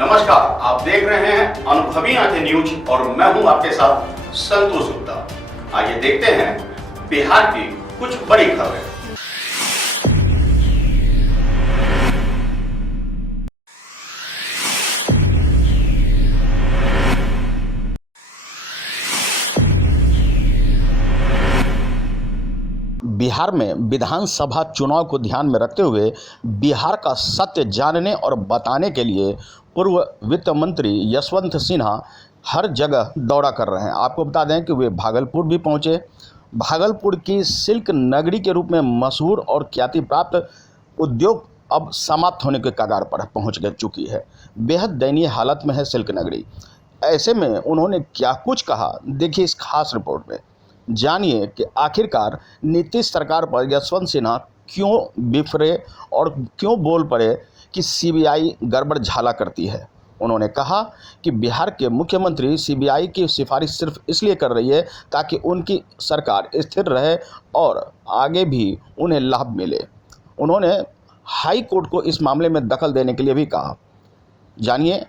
नमस्कार, आप देख रहे हैं अनुभवी आंखें न्यूज और मैं हूं आपके साथ संतोष गुप्ता। आइए देखते हैं बिहार की कुछ बड़ी खबरें। बिहार में विधानसभा चुनाव को ध्यान में रखते हुए बिहार का सत्य जानने और बताने के लिए पूर्व वित्त मंत्री यशवंत सिन्हा हर जगह दौरा कर रहे हैं। आपको बता दें कि वे भागलपुर भी पहुंचे। भागलपुर की सिल्क नगरी के रूप में मशहूर और ख्याति प्राप्त उद्योग अब समाप्त होने के कगार पर पहुंच चुकी है। बेहद दयनीय हालत में है सिल्क नगरी। ऐसे में उन्होंने क्या कुछ कहा, देखिए इस खास रिपोर्ट में। जानिए कि आखिरकार नीतीश सरकार पर यशवंत सिन्हा क्यों बिफरे और क्यों बोल पड़े कि सीबीआई गड़बड़ झाला करती है। उन्होंने कहा कि बिहार के मुख्यमंत्री सीबीआई की सिफारिश सिर्फ इसलिए कर रही है ताकि उनकी सरकार स्थिर रहे और आगे भी उन्हें लाभ मिले। उन्होंने हाई कोर्ट को इस मामले में दखल देने के लिए भी कहा। जानिए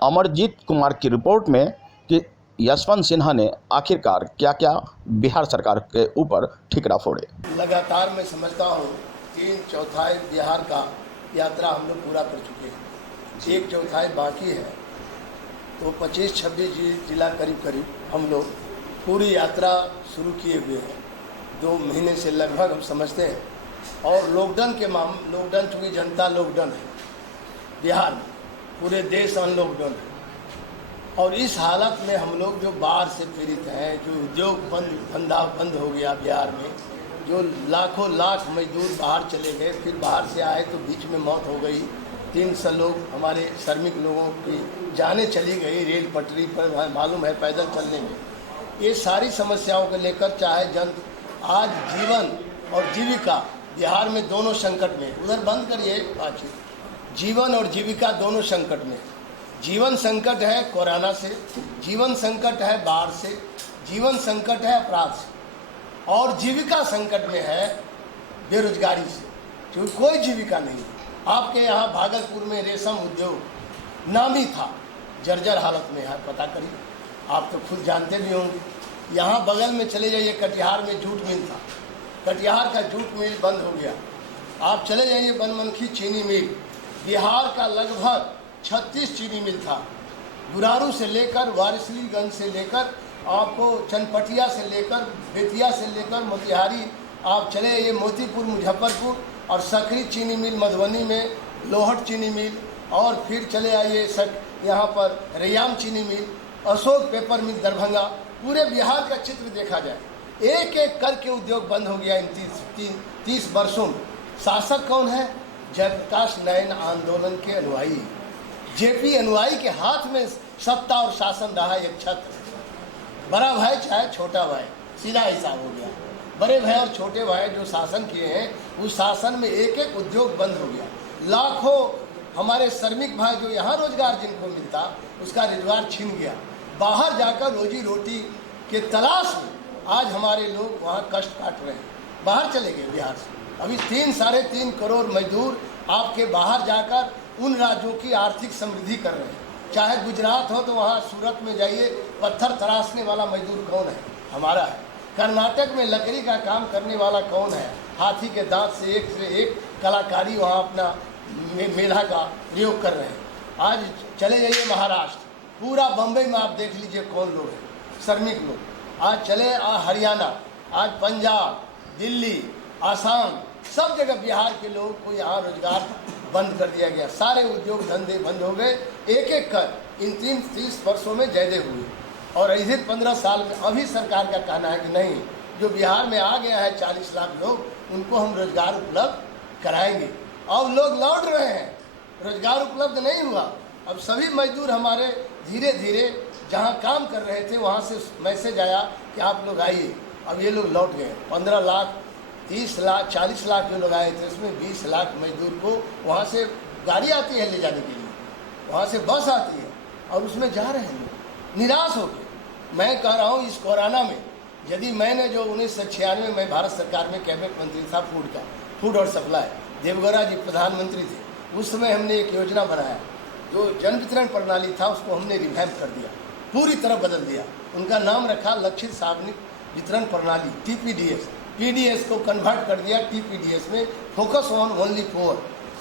अमरजीत कुमार की रिपोर्ट में कि यशवंत सिन्हा ने आखिरकार क्या क्या बिहार सरकार के ऊपर ठिकरा फोड़े। लगातार मैं समझता हूँ 3/4 बिहार का यात्रा हम लोग पूरा कर चुके हैं, 1/4 बाकी है। तो 25-26 जिला करीब हम लोग पूरी यात्रा शुरू किए हुए हैं। 2 महीने से लगभग हम समझते हैं। और लॉकडाउन चूँकि जनता लॉकडाउन है बिहार में, पूरे देश अनलॉकडाउन है। और इस हालत में हम लोग जो बाढ़ से पीड़ित हैं, जो उद्योग बंद हो गया बिहार में, जो लाखों लाख मजदूर बाहर चले गए, फिर बाहर से आए तो बीच में मौत हो गई। 300 लोग हमारे श्रमिक लोगों की जानें चली गई रेल पटरी पर, मालूम है पैदल चलने में। ये सारी समस्याओं को लेकर चाहे आज जीवन और जीविका बिहार में दोनों संकट में, उधर बंद करिए बातचीत, जीवन और जीविका दोनों संकट में। जीवन संकट है कोरोना से, जीवन संकट है बाढ़ से, जीवन संकट है अपराध से, और जीविका संकट में है बेरोजगारी से, क्योंकि कोई जीविका नहीं। आपके यहाँ भागलपुर में रेशम उद्योग नामी था, जर्जर हालत में है, पता करिए, आप तो खुद जानते भी होंगे। यहाँ बगल में चले जाइए, कटिहार में जूट मिल था, कटिहार का जूट मिल बंद हो गया। आप चले जाइए बनमनखी चीनी मिल, बिहार का लगभग 36 चीनी मिल था। बुरारू से लेकर वारिसलीगंज से लेकर आपको चनपटिया से लेकर बेतिया से लेकर मोतिहारी, आप चले ये मोतीपुर मुजफ्फरपुर, और सकरी चीनी मिल मधुबनी में, लोहट चीनी मिल, और फिर चले आइए यहाँ पर रैयाम चीनी मिल, अशोक पेपर मिल दरभंगा। पूरे बिहार का चित्र देखा जाए, एक एक करके उद्योग बंद हो गया इन 30 वर्षों में। शासक कौन है? जयप्रकाश नारायण आंदोलन के अनुयायी, जेपी अनुयायी के हाथ में सत्ता और शासन रहा एक छत्र। बड़ा भाई चाहे छोटा भाई, सीधा हिसाब हो गया। बड़े भाई और छोटे भाई जो शासन किए हैं, उस शासन में एक एक उद्योग बंद हो गया। लाखों हमारे श्रमिक भाई जो यहाँ रोजगार जिनको मिलता, उसका रोजगार छिन गया। बाहर जाकर रोजी रोटी के तलाश में आज हमारे लोग वहाँ कष्ट काट रहे हैं, बाहर चले गए बिहार से। अभी 3-3.5 करोड़ मजदूर आपके बाहर जाकर उन राज्यों की आर्थिक समृद्धि कर रहे हैं। चाहे गुजरात हो तो वहाँ सूरत में जाइए, पत्थर तराशने वाला मजदूर कौन है? हमारा है। कर्नाटक में लकड़ी का काम करने वाला कौन है? हाथी के दांत से एक कलाकारी वहाँ अपना मेधा का प्रयोग कर रहे हैं। आज चले जाइए महाराष्ट्र, पूरा बम्बई में आप देख लीजिए कौन लोग हैं, श्रमिक लोग। आज चले हरियाणा, आज पंजाब, दिल्ली, आसाम, सब जगह बिहार के लोगों को यहाँ रोजगार बंद कर दिया गया। सारे उद्योग धंधे बंद हो गए, एक एक कर इन 30 वर्षों में जयदे हुए। और इधर 15 साल में अभी सरकार का कहना है कि नहीं, जो बिहार में आ गया है 40 लाख लोग, उनको हम रोजगार उपलब्ध कराएंगे। अब लोग लौट रहे हैं, रोजगार उपलब्ध नहीं हुआ। अब सभी मजदूर हमारे धीरे धीरे जहाँ काम कर रहे थे वहाँ से मैसेज आया कि आप लोग आइए। अब ये लोग लौट गए। 15 लाख, 30 लाख, 40 लाख जो लोग आए थे, उसमें 20 लाख मजदूर को वहाँ से गाड़ी आती है ले जाने के लिए, वहाँ से बस आती है, और उसमें जा रहे हैं लोग निराश हो गए। मैं कह रहा हूँ इस कोरोना में, यदि मैंने जो 1996 में भारत सरकार में कैबिनेट मंत्री था फूड और सप्लाई, देवगौड़ा जी प्रधानमंत्री थे, उस समय हमने एक योजना बनाया जो जन वितरण प्रणाली था उसको हमने रिवैम्प कर दिया, पूरी तरह बदल दिया। उनका नाम रखा लक्षित सार्वजनिक वितरण प्रणाली TPDS। PDS को कन्वर्ट कर दिया TPDS में, फोकस ऑन ओनली पुअर।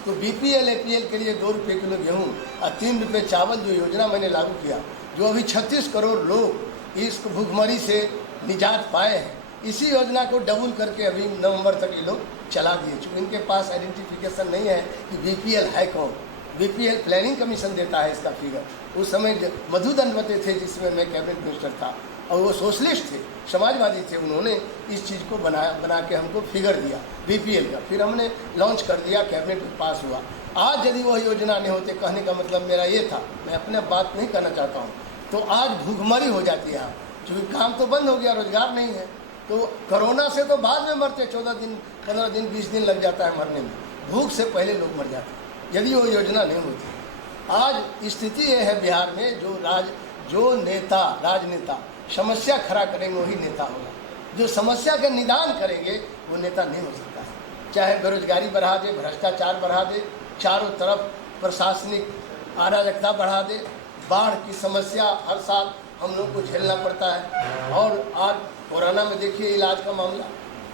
तो BPL APL के लिए 2 रुपये किलो गेहूँ और 3 रुपये चावल जो योजना मैंने लागू किया, जो अभी 36 करोड़ लोग इस भूखमरी से निजात पाए हैं, इसी योजना को डबल करके अभी नवंबर तक ये लोग चला दिए। चूँकि इनके पास आइडेंटिफिकेशन नहीं है कि BPL है कौन। BPL प्लानिंग कमीशन देता है इसका फिगर। उस समय मधु दंडवते थे जिसमें मैं कैबिनेट मिनिस्टर था, और वो सोशलिस्ट थे, समाजवादी थे। उन्होंने इस चीज़ को बना के हमको फिगर दिया BPL का, फिर हमने लॉन्च कर दिया, कैबिनेट में पास हुआ। आज यदि वह योजना नहीं होते, कहने का मतलब मेरा ये था, मैं अपने बात नहीं करना चाहता हूँ, तो आज भूखमरी हो जाती है। क्योंकि काम तो बंद हो गया, रोजगार नहीं है, तो कोरोना से तो बाद में मरते, 14 दिन 15 दिन 20 दिन लग जाता है मरने में, भूख से पहले लोग मर जाते यदि वो योजना नहीं होती। आज स्थिति ये है बिहार में, जो राजनेता समस्या खड़ा करेंगे वही नेता होगा, जो समस्या का निदान करेंगे वो नेता नहीं हो सकता है। चाहे बेरोजगारी बढ़ा दे, भ्रष्टाचार बढ़ा दे, चारों तरफ प्रशासनिक अराजकता बढ़ा दे, बाढ़ की समस्या हर साल हम लोग को झेलना पड़ता है। और आज कोरोना में देखिए इलाज का मामला,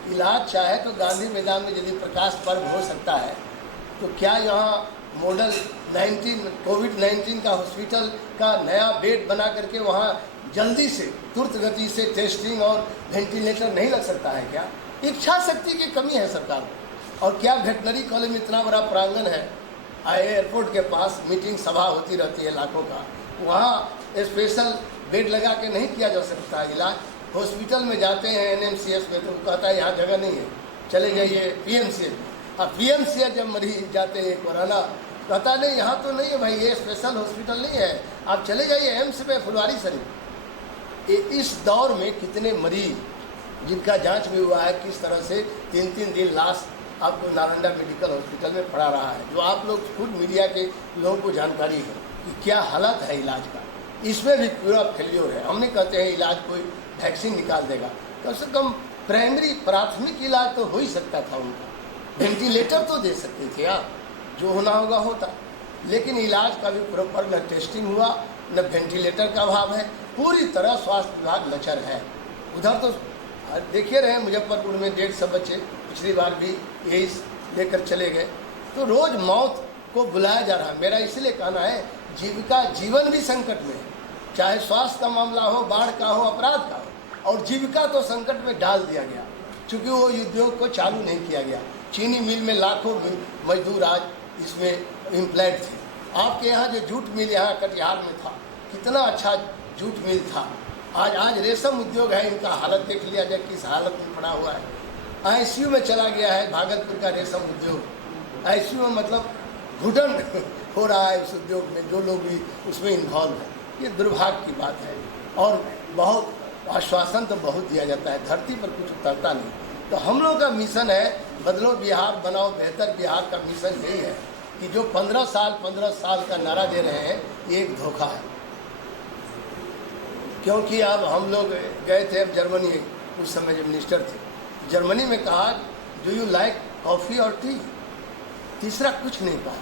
इलाज चाहे तो गांधी मैदान में यदि प्रकाश पर्व हो सकता है, तो क्या यहाँ मॉडल कोविड-19 का हॉस्पिटल का नया बेड बना करके वहाँ जल्दी से तुरंत गति से टेस्टिंग और वेंटिलेटर नहीं लग सकता है क्या? इच्छा शक्ति की कमी है सरकार को। और क्या वेटनरी कॉलेज में इतना बड़ा प्रांगण है, एयरपोर्ट के पास मीटिंग सभा होती रहती है लाखों का, वहाँ स्पेशल बेड लगा के नहीं किया जा सकता इलाज? हॉस्पिटल में जाते हैं NMCH में, तो कहता है यहाँ जगह नहीं है, चले जाइए PMCH। अब PMCH जब मरीज जाते हैं कोरोना, कहता नहीं यहाँ तो नहीं है भाई, ये स्पेशल हॉस्पिटल नहीं है, आप चले जाइए एम्स में फुलवारी शरीफ। इस दौर में कितने मरीज जिनका जांच भी हुआ है, किस तरह से 3-3 दिन लाश आपको नालंदा मेडिकल हॉस्पिटल में पड़ा रहा है, जो आप लोग खुद मीडिया के लोगों को जानकारी है कि क्या हालत है इलाज का। इसमें भी पूरा फेल्योर है। हम नहीं कहते हैं इलाज कोई वैक्सीन निकाल देगा, कम से कम प्राथमिक इलाज तो हो ही सकता था उनका, वेंटिलेटर तो दे सकते थे आप, जो होना होगा होता। लेकिन इलाज का भी प्रॉपर न टेस्टिंग हुआ, न वेंटिलेटर का अभाव है, पूरी तरह स्वास्थ्य विभाग लचर है। उधर तो देखिए रहे मुजफ्फरपुर में 150 बच्चे पिछली बार भी यही लेकर चले गए, तो रोज़ मौत को बुलाया जा रहा है। मेरा इसलिए कहना है जीवन भी संकट में है, चाहे स्वास्थ्य का मामला हो, बाढ़ का हो, अपराध का हो, और जीविका तो संकट में डाल दिया गया क्योंकि वो उद्योग को चालू नहीं किया गया। चीनी मिल में लाखों मजदूर आज इसमें इम्प्लॉयड थे। आपके यहाँ जो जूट मिल यहाँ कटिहार में था, कितना अच्छा जूट मिल था, आज रेशम उद्योग है, इनका हालत देख लिया जाए किस हालत में पड़ा हुआ है। ICU में चला गया है भागलपुर का रेशम उद्योग। ICU में मतलब घुटन हो रहा है उस उद्योग में, जो लोग भी उसमें इन्वॉल्व है। ये दुर्भाग्य की बात है। और बहुत आश्वासन तो बहुत दिया जाता है, धरती पर कुछ उतरता नहीं। तो हम लोग का मिशन है बदलो बिहार बनाओ बेहतर बिहार का मिशन यही है कि जो 15 साल का नारा दे रहे हैं, ये एक धोखा है। क्योंकि अब हम लोग गए थे अब जर्मनी, उस समय जब मिनिस्टर थे, जर्मनी में कहा डू यू लाइक कॉफ़ी और टी, तीसरा कुछ नहीं कहा।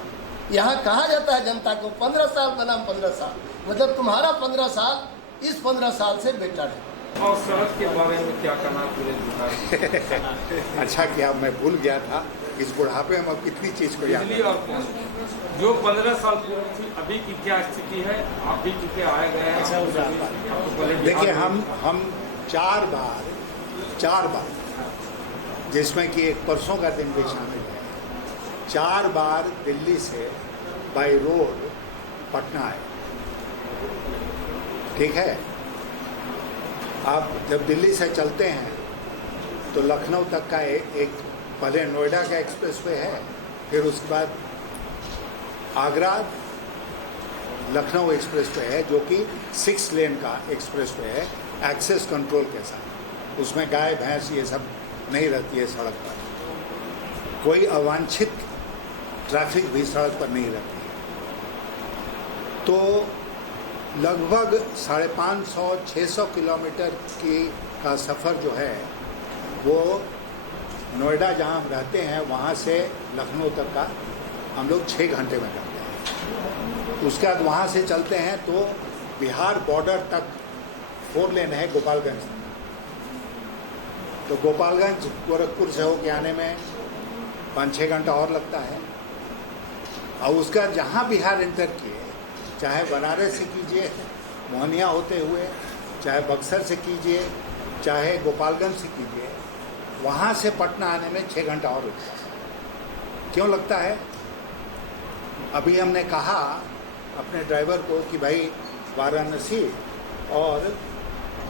यहाँ कहा जाता है जनता को 15 साल बनाम 15 साल, मतलब तुम्हारा 15 साल इस 15 साल से बेटर है। और सड़क के बारे में क्या कहना पूरे बिहार? अच्छा किया, मैं भूल गया था, इस बुढ़ापे में अब कितनी चीज़ को याद। बिजली और जो 15 साल पूर्व थी, अभी की क्या स्थिति है? आप भी चुके आए गए हैं। देखिए हम 4 बार जिसमें कि एक परसों का दिन भी शामिल है, 4 बार दिल्ली से बाय रोड पटना आए। ठीक है, आप जब दिल्ली से चलते हैं तो लखनऊ तक का एक पहले नोएडा का एक्सप्रेसवे है, फिर उसके बाद आगरा लखनऊ एक्सप्रेसवे है, जो कि 6 लेन का एक्सप्रेसवे है एक्सेस कंट्रोल के साथ। उसमें गाय भैंस ये सब नहीं रहती है सड़क पर, कोई अवांछित ट्रैफिक भी सड़क पर नहीं रहती है। तो लगभग 550-600 किलोमीटर का सफ़र जो है वो नोएडा जहाँ हम रहते हैं वहाँ से लखनऊ तक का हम लोग 6 घंटे में करते हैं। उसके बाद वहाँ से चलते हैं तो बिहार बॉर्डर तक 4 लेन है गोपालगंज। तो गोपालगंज गोरखपुर से होके आने में 5-6 घंटा और लगता है। और उसका जहाँ बिहार इंटर किए, चाहे बनारस से कीजिए मोहनिया होते हुए, चाहे बक्सर से कीजिए, चाहे गोपालगंज से कीजिए, वहाँ से पटना आने में 6 घंटा और लगता है। क्यों लगता है? अभी हमने कहा अपने ड्राइवर को कि भाई वाराणसी और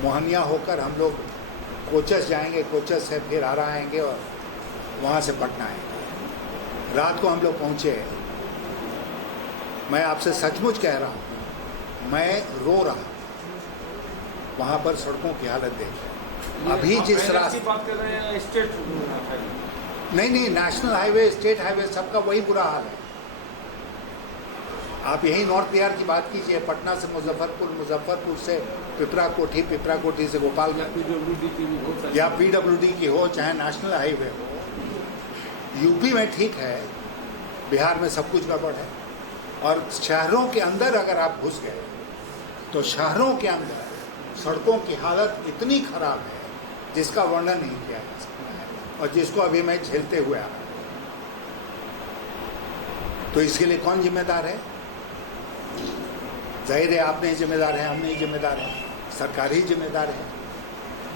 मोहनिया होकर हम लोग कोचस जाएंगे, कोचस से फिर आरा आएंगे और वहाँ से पटना आएंगे। रात को हम लोग पहुँचे। मैं आपसे सचमुच कह रहा हूँ, मैं रो रहा वहाँ पर सड़कों की हालत देख। अभी जिस रास्ते बात कर रहे हैं स्टेट, नहीं, नेशनल हाईवे, स्टेट हाईवे, सबका वही बुरा हाल है। आप यही नॉर्थ बिहार की बात कीजिए, पटना से मुजफ्फरपुर, मुजफ्फरपुर से पिपरा कोठी, पिपरा कोठी से गोपालगंज, या PWD की हो, चाहे नेशनल हाईवे हो। यूपी में ठीक है, बिहार में सब कुछ गड़बड़ है। और शहरों के अंदर अगर आप घुस गए तो शहरों के अंदर सड़कों की हालत इतनी खराब है जिसका वर्णन नहीं किया जा सकता है, और जिसको अभी मैं झेलते हुए आ रहा हूँ। तो इसके लिए कौन जिम्मेदार है? जाहिर है आप नहीं जिम्मेदार हैं, हम नहीं जिम्मेदार हैं, सरकार ही जिम्मेदार है।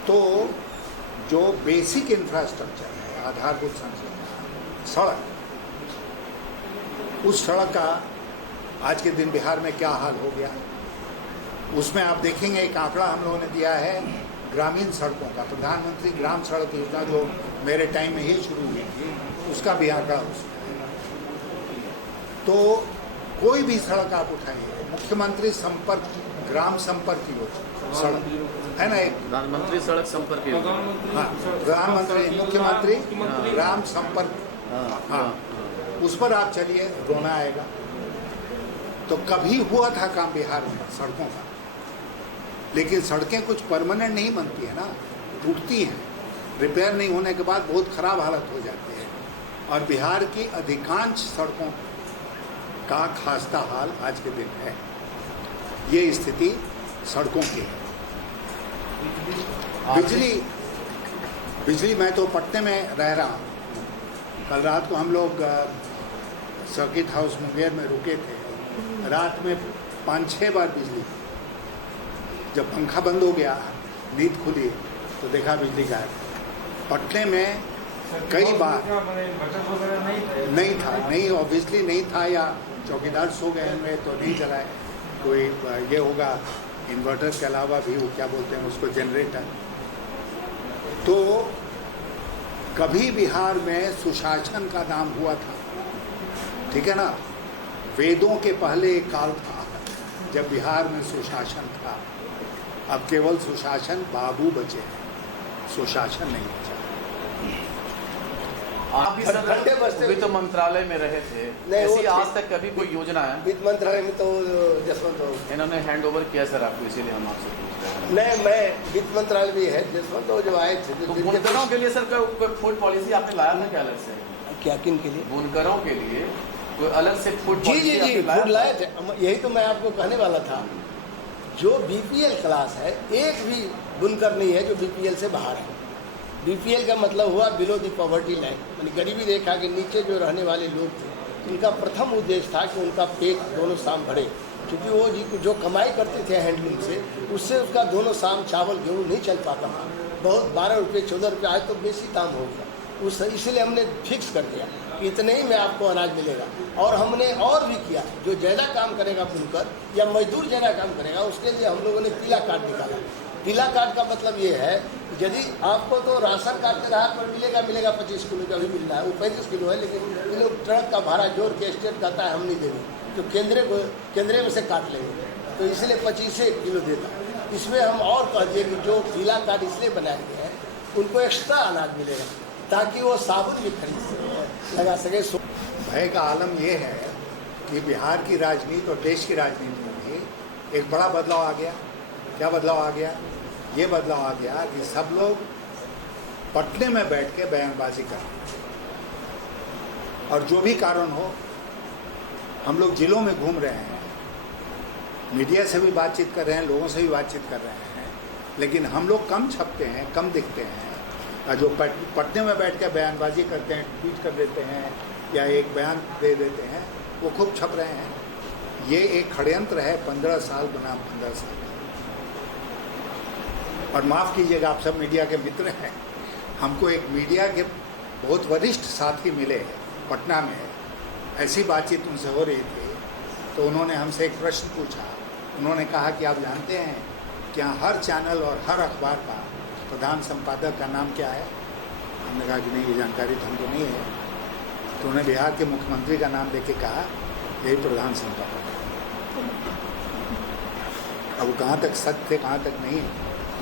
तो जो बेसिक इंफ्रास्ट्रक्चर है, आधारभूत संरचना, सड़क, उस सड़क का आज के दिन बिहार में क्या हाल हो गया, उसमें आप देखेंगे एक आंकड़ा हम लोगों ने दिया है ग्रामीण सड़कों का। प्रधानमंत्री ग्राम सड़क योजना जो मेरे टाइम में ही शुरू हुई थी, उसका भी आंकड़ा उसमें है। तो कोई भी सड़क आप उठाइए, मुख्यमंत्री संपर्क, ग्राम संपर्क योजना सड़क है ना, एक प्रधानमंत्री सड़क संपर्क योजना, हाँ, प्रधानमंत्री, मुख्यमंत्री ग्राम संपर्क, हाँ, उस पर आप चलिए, रोना आएगा। तो कभी हुआ था काम बिहार में सड़कों का, लेकिन सड़कें कुछ परमानेंट नहीं बनती है ना, टूटती हैं, रिपेयर नहीं होने के बाद बहुत ख़राब हालत हो जाती है। और बिहार की अधिकांश सड़कों का खास्ता हाल आज के दिन है। ये स्थिति सड़कों की है। बिजली मैं तो पटने में रह रहा हूँ। कल रात को हम लोग सर्किट हाउस मुंगेर में रुके थे। रात में 5-6 बार बिजली, जब पंखा बंद हो गया, नींद खुली तो देखा बिजली गायब। पटने में कई बार नहीं था, नहीं ऑब्वियसली नहीं था, या चौकीदार सो गए हैं तो नहीं चलाए, कोई ये होगा इन्वर्टर के अलावा भी वो क्या बोलते हैं उसको, जनरेटर। तो कभी बिहार में सुशासन का नाम हुआ था, ठीक है ना, वेदों के पहले एक काल था जब बिहार में सुशासन था। अब केवल सुशासन बाबू बचे हैं, सुशासन नहीं बचा। आप भी सर वित्त मंत्रालय में रहे थे, ऐसी आज तक कभी कोई योजना है? वित्त मंत्रालय में तो जसवंत इन्होंने हैंड ओवर किया सर आपको, इसीलिए हम आपसे पूछ रहे हैं। नहीं, मैं वित्त मंत्रालय भी है, जसवंत जो आए थे। तो बुनकरों के लिए सर कोई फूड पॉलिसी आपने लाया था क्या अलग से? क्या, किन के लिए? बुनकरों के लिए कोई अलग से फूड जी जी जी, फूड लाए थे। यही तो मैं आपको कहने वाला था। जो BPL क्लास है, एक भी बुनकर नहीं है जो BPL से बाहर है। BPL का मतलब हुआ बिलो द पॉवर्टी लाइन, यानी गरीबी रेखा के नीचे जो रहने वाले लोग थे, उनका प्रथम उद्देश्य था कि उनका पेट दोनों शाम भरे, क्योंकि वो जो कमाई करते थे हैंडलूम से, उससे उसका दोनों शाम चावल गेहूँ नहीं चल पाता था। बहुत 12 रुपये 14 रुपये, आज तो बेसी दाम हो गया उस, इसलिए हमने फिक्स कर दिया कि इतने ही में आपको अनाज मिलेगा। और हमने और भी किया, जो ज़्यादा काम करेगा बुनकर या मजदूर ज़्यादा काम करेगा, उसके लिए हम लोगों ने पीला कार्ड निकाला। पीला कार्ड का मतलब ये है कि यदि आपको तो राशन कार्ड के आधार पर मिलेगा 25 किलो का भी मिल रहा है, वो 35 किलो है, लेकिन ये लोग ट्रक का भाड़ा जोड़ के स्टेट कहता है हम नहीं देंगे, तो केंद्र में से काट लेंगे, तो इसलिए 25 किलो देता। इसमें हम और कह दिए कि जो पीला कार्ड इसलिए बनाए गए हैं उनको एक्स्ट्रा अनाज मिलेगा, ताकि वो साबुन भी खरीद लगा सके। भय का आलम ये है कि बिहार की राजनीति और देश की राजनीति में भी एक बड़ा बदलाव आ गया। क्या बदलाव आ गया? ये बदलाव आ गया कि सब लोग पटने में बैठ के बयानबाजी कर, और जो भी कारण हो हम लोग जिलों में घूम रहे हैं, मीडिया से भी बातचीत कर रहे हैं, लोगों से भी बातचीत कर रहे हैं, लेकिन हम लोग कम छपते हैं, कम दिखते हैं। जो पटने में बैठ कर बयानबाजी करते हैं, ट्वीट कर देते हैं या एक बयान दे देते हैं, वो खूब छप रहे हैं। ये एक षड्यंत्र है 15 साल बनाम 15 साल। और माफ़ कीजिएगा, आप सब मीडिया के मित्र हैं, हमको एक मीडिया के बहुत वरिष्ठ साथी मिले पटना में, ऐसी बातचीत उनसे हो रही थी तो उन्होंने हमसे एक प्रश्न पूछा। उन्होंने कहा कि आप जानते हैं क्या हर चैनल और हर अखबार का प्रधान संपादक का नाम क्या है? हमने कहा कि नहीं, ये जानकारी तो हमको नहीं है। तो उन्होंने बिहार के मुख्यमंत्री का नाम लेके कहा यही प्रधान संपादक है। अब वो कहाँ तक सत्य थे कहाँ तक नहीं,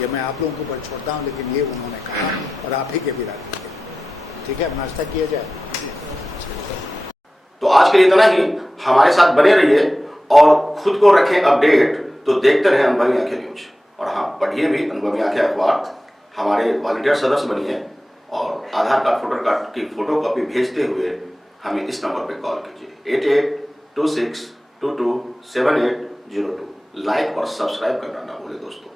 ये मैं आप लोगों के ऊपर छोड़ता हूँ, लेकिन ये उन्होंने कहा और आप ही के भी राजी थे। ठीक है, नाश्ता किया जाए। तो आज के लिए इतना ही। हमारे साथ बने रहिए और खुद को रखें अपडेट। तो देखते रहें अनुभवी आंखें न्यूज, और हाँ, पढ़िए भी अनुभवी आंखें अखबार। हमारे वॉलंटियर सदस्य बनिए और आधार कार्ड, वोटर कार्ड की फोटो कॉपी भेजते हुए हमें इस नंबर पर कॉल कीजिए 8826227802। लाइक और सब्सक्राइब करना ना भूलें दोस्तों।